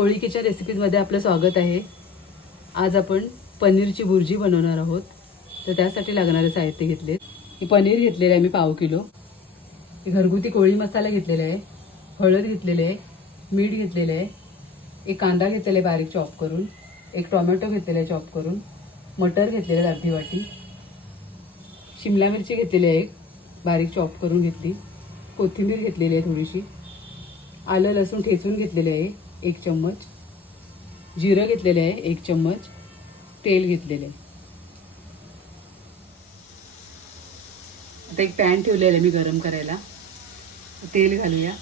कोळी kitchen रेसिपीजमध्ये आपलं स्वागत आहे। आज आपण पनीरची भुर्जी बनवणार आहोत। तर त्यासाठी लागणारे साहित्य घेतले, हे पनीर घेतलेले आहे मी पाव किलो, हे घरगुती कोळी मसाला घेतलेला आहे, हळद घेतलेले आहे, मीठ घेतलेले आहे, एक कांदा घेतलेला आहे बारीक चॉप करून, एक टोमॅटो घेतलेला आहे चॉप करून, मटर घेतलेले अर्धी वाटी, शिमला मिरची घेतलेली आहे एक बारीक चॉप करून घेतली, कोथिंबीर घेतलेली आहे थोडीशी, आलं लसूण ठेचून घेतलेले आहे 1 चम्मच, जिरं घेतलेले आहे 1 चम्मच, तेल घेतलेले आहे। आता एक पॅन ठेवलेला आहे मी गरम करायला, तेल घालूया।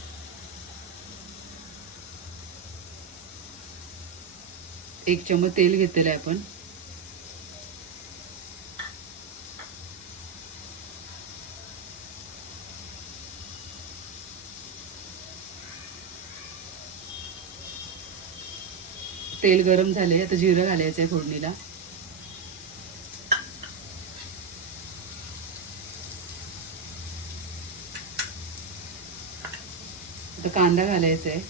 एक चम्मच तेल घेतलेलं आहे आपण। तेल गरम झाले, आता जिरं घालायचं आहे फोडणीला। आता कांदा घालायचा आहे।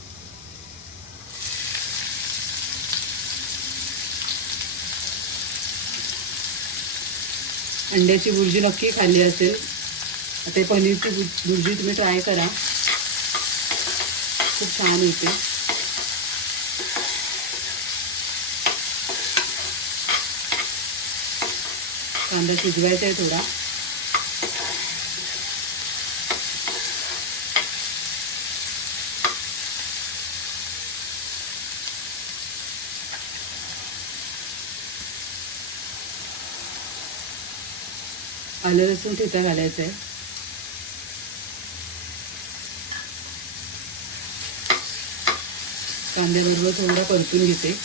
अंड्याची भुर्जी नक्की खाल्ली असेल, आता पनीरची भुर्जी तुम्ही ट्राय करा, खूप छान होते। कांदा शिजवायचा आहे थोडा। आलं लसूण ठेचा घालायचा आहे। कांद्याबरोबर थोडं परतून घेते।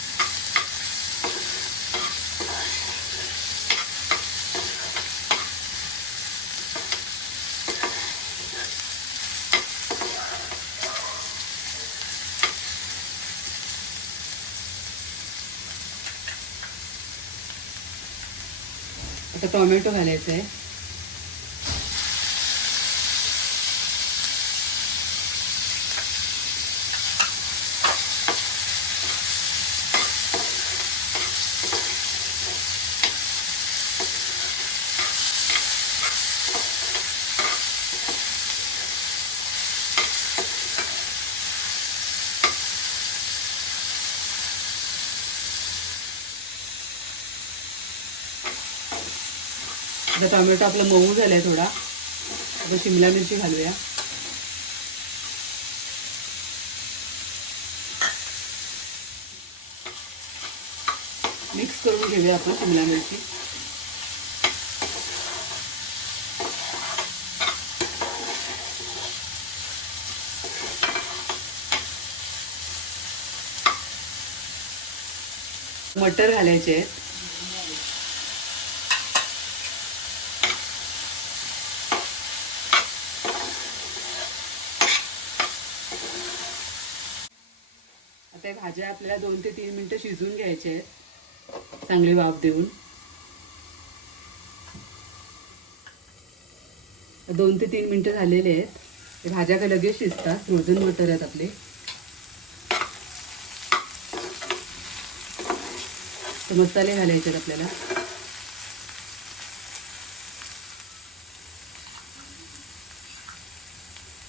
आता टोमॅटो घालायचा आहे। आता टोमॅटो आपला मऊ झालाय थोडा, आता शिमला मिरची घालूया। मिक्स करून घेऊया आपण शिमला मिरची। मटर घालायचे आहेत। आता हे भाज्या आपल्याला 2 ते 3 मिनिटं शिजवून घ्यायचे आहेत, चांगली वाफ देऊन। 2 ते 3 मिनिटं झालेले आहेत, हे भाज्या का लगेच शिजतात, फ्रोझन मटर आहेत आपले। तर मसाले घालायचे आहेत आपल्याला।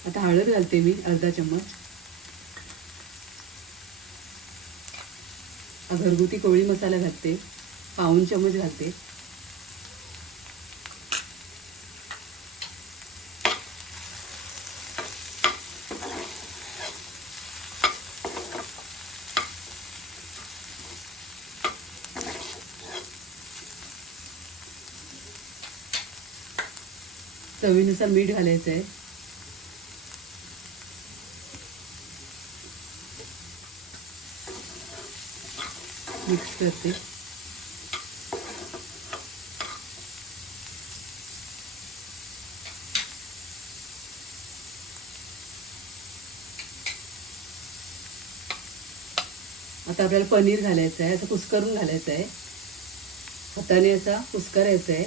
आता हळद घालते मी अर्धा चम्मच, घरगुती कोळी मसाला घालते, पाऊण चम्मच घालते। चवीनुसार मीठ घालायचं आहे। मिक्स करते। आता आपल्याला पनीर घालायचं आहे, असं कुस्करून घालायचं आहे, हाताने असा कुस्करायचा आहे।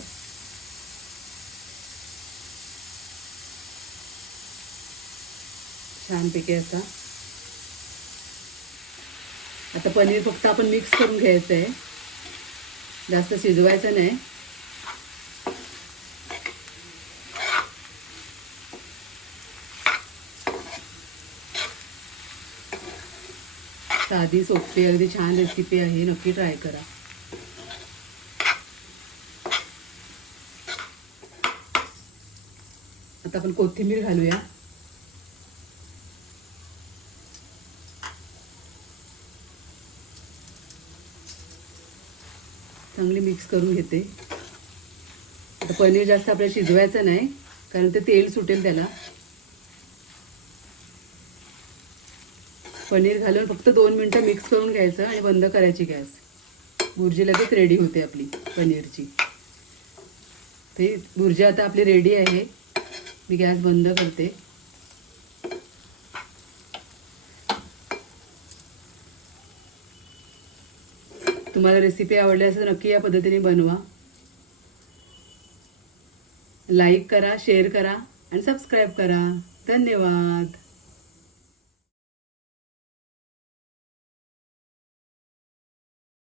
छानपैकी असा आता पनीर फक्त आपण मिक्स करून घ्यायचं आहे, जास्त शिजवायचं नाही. साधी सोपी अगदी छान रेसिपी आहे, नक्की ट्राय करा. आता आपण कोथिंबीर घालूया. चांगली मिक्स करून घेते. आता पनीर जास्त आपल्याला शिजवायचं नाही, कारण ते तेल सुटेल त्याला. पनीर घालून फक्त 2 मिनटं मिक्स करून घ्यायचं आणि बंद करायची गॅस. बुर्जी लगेच रेडी होते आपली पनीरची. ते बुर्जी आता आपली रेडी आहे. मी गॅस बंद करते. तुम्हाला रेसिपी आवडली असेल तर नक्की या पद्धतीने बनवा. लाईक करा, शेअर करा आणि सबस्क्राईब करा. धन्यवाद.